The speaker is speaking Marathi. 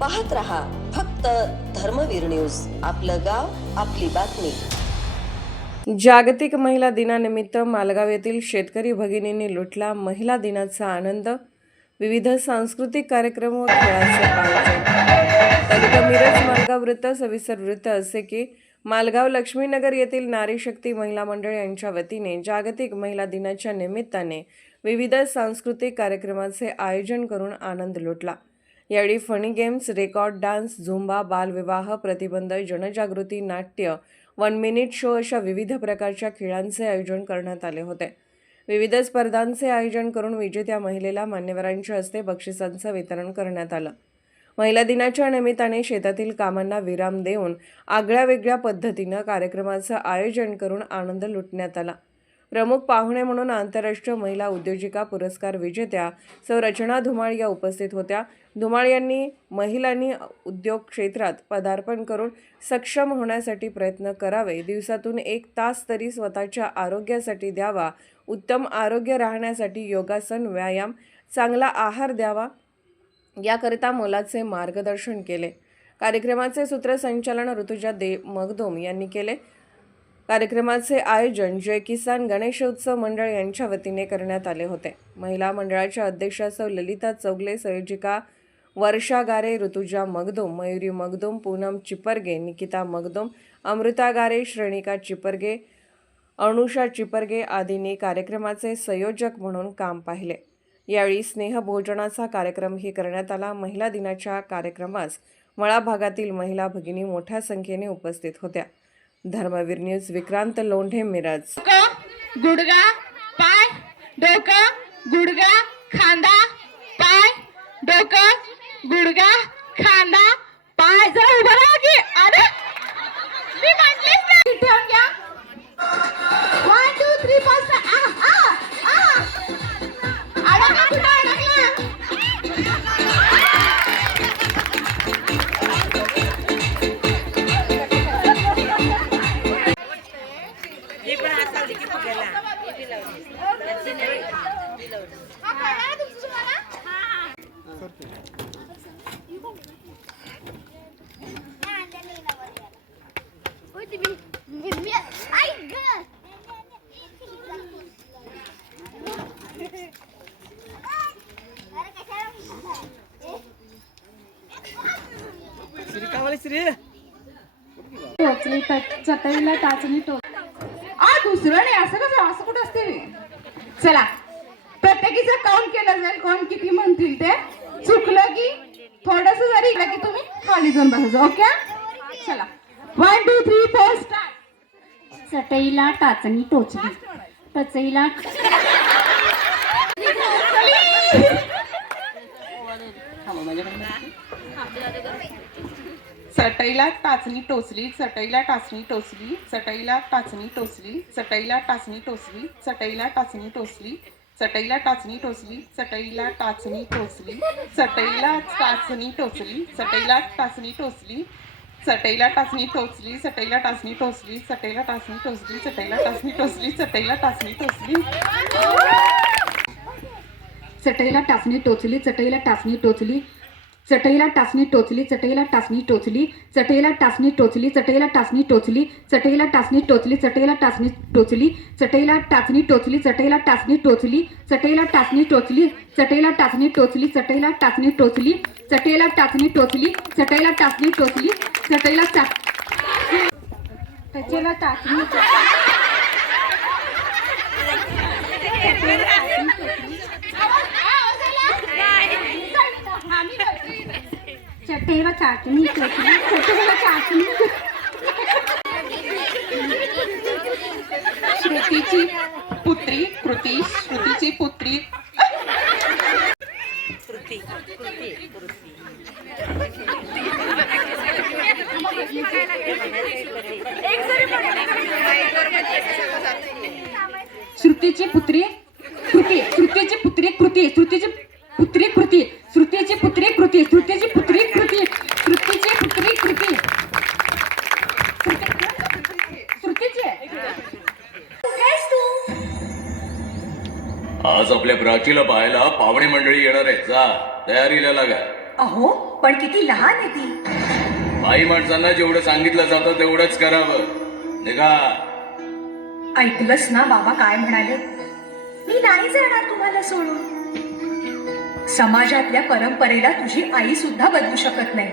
पाहत रहा फक्त धर्मवीर न्यूज. आपलं गाव आपली बातमी. जागतिक महिला दिनानिमित्त मालगाव येथील शेतकरी भगिनींनी लुटला महिला दिनाचा आनंद. विविध सांस्कृतिक कार्यक्रम व खेळाचे आयोजन. तालुका मिरज मालगाव वृत्त सविस्तर वृत्त असे की मालगाव लक्ष्मीनगर येथील नारी शक्ती महिला मंडळ यांच्या वतीने जागतिक महिला दिनाच्या निमित्ताने विविध सांस्कृतिक कार्यक्रमाचे आयोजन करून आनंद लुटला. यावेळी funny games record dance Zumba बालविवाह प्रतिबंध जनजागृती नाट्य वन मिनिट शो अशा विविध प्रकारच्या खेळांचे आयोजन करण्यात आले होते. विविध स्पर्धांचे आयोजन करून विजेत्या महिलेला मान्यवरांच्या हस्ते बक्षिसांचं वितरण करण्यात आलं. महिला दिनाच्या निमित्ताने शेतातील कामांना विराम देऊन आगळ्या वेगळ्या पद्धतीनं कार्यक्रमाचं आयोजन करून आनंद लुटण्यात आला. प्रमुख पाहुणे म्हणून आंतरराष्ट्रीय महिला उद्योजिका पुरस्कार विजेत्या सौ रचना धुमाळ या उपस्थित होत्या. धुमाळ यांनी महिलांनी उद्योग क्षेत्रात पदार्पण करून सक्षम होण्यासाठी प्रयत्न करावे. दिवसातून एक तास तरी स्वतःच्या आरोग्यासाठी द्यावा. उत्तम आरोग्य राहण्यासाठी योगासन व्यायाम चांगला आहार द्यावा याकरिता मोलाचे मार्गदर्शन केले. कार्यक्रमाचे सूत्रसंचालन ऋतुजा दे मगदोम यांनी केले. कार्यक्रमाचे आयोजन जय किसान गणेशोत्सव मंडळ यांच्या वतीने करण्यात आले होते. महिला मंडळाच्या अध्यक्षा सौ. ललिता चौगले संयोजिका वर्षा गारे ऋतुजा मगदोम मयुरी मगदोम पूनम चिपरगे निकिता मगदोम अमृता गारे श्रेणिका चिपरगे अनुषा चिपरगे आदींनी कार्यक्रमाचे संयोजक म्हणून काम पाहिले. यावेळी स्नेहभोजनाचा कार्यक्रमही करण्यात आला. महिला दिनाच्या कार्यक्रमास मळा भागातील महिला भगिनी मोठ्या संख्येने उपस्थित होत्या. धर्मवीर न्यूज विक्रांत लोंढे मिरज. गुडगा पाय डोकं गुडगा खांदा पाय डोकं गुडगा खांदा पाय जरा उभं राहा की. अरे मी म्हटलीच नाही. घ्या Sri Kawali Sri. Ya, Sri Pat, catatilah tajam itu. दुसरं नाही असं कसं असं कुठं असते चला प्रत्येकीचं काउंट केलं जाईल. कोण किती म्हणतील ते? चुकलं की थोडस जरी की तुम्ही खाली जाऊन बसायचं ओके? चला. One two three four start चटईला टाचणी टोचली टचईला चटईला टाचणी टोचली चटईला टाचणी टोचली चटईला टाचणी टोचली चटईला टाचणी टोचली चटईला टाचणी टोचली चटईला टाचणी टोचली चटईला टाचणी टोचली चटईला टाचणी टोचली चटईला टाचणी टोचली चटईला टाचणी टोचली चटईला टाचणी टोचली चटईला टाचणी टोचली चटईला टाचणी टोचली चटईला टाचणी टोचली चटईला टाचणी टोचली चटईला टाचणी टोचली चटईला टाचणी टोचली चटईला टाचणी टोचली चटईला टाचणी टोचली चटईला टाचणी टोचली चटईला टाचणी टोचली चटईला टाचणी टोचली चटईला टाचणी टोचली चटईला टाचणी टोचली चटईला टाचणी टोचली चटईला टाचणी टोचली चटईला टाचणी टोचली चटईला टाचणी टोचली चटईला टाचणी टोचली चटईला टचेला टाचणी तेरा चाटणी चाटणी श्रुतीची पुत्री कृती श्रुतीची पुत्री. श्रुतीची पुत्री आज आपल्या प्राचीला पाहायला पाहुणे मंडळी येणार आहेत. जा तयारीला लागा. अहो पण किती लहान आहे ती. बाई माणसांना जेवढं सांगितलं जातं तेवढंच करावं. निघा. ऐकलंस ना बाबा काय म्हणाले? मी नाही जाणार तुम्हाला सोडून. समाजातल्या परंपरेला तुझी आई सुद्धा बदलू शकत नाही.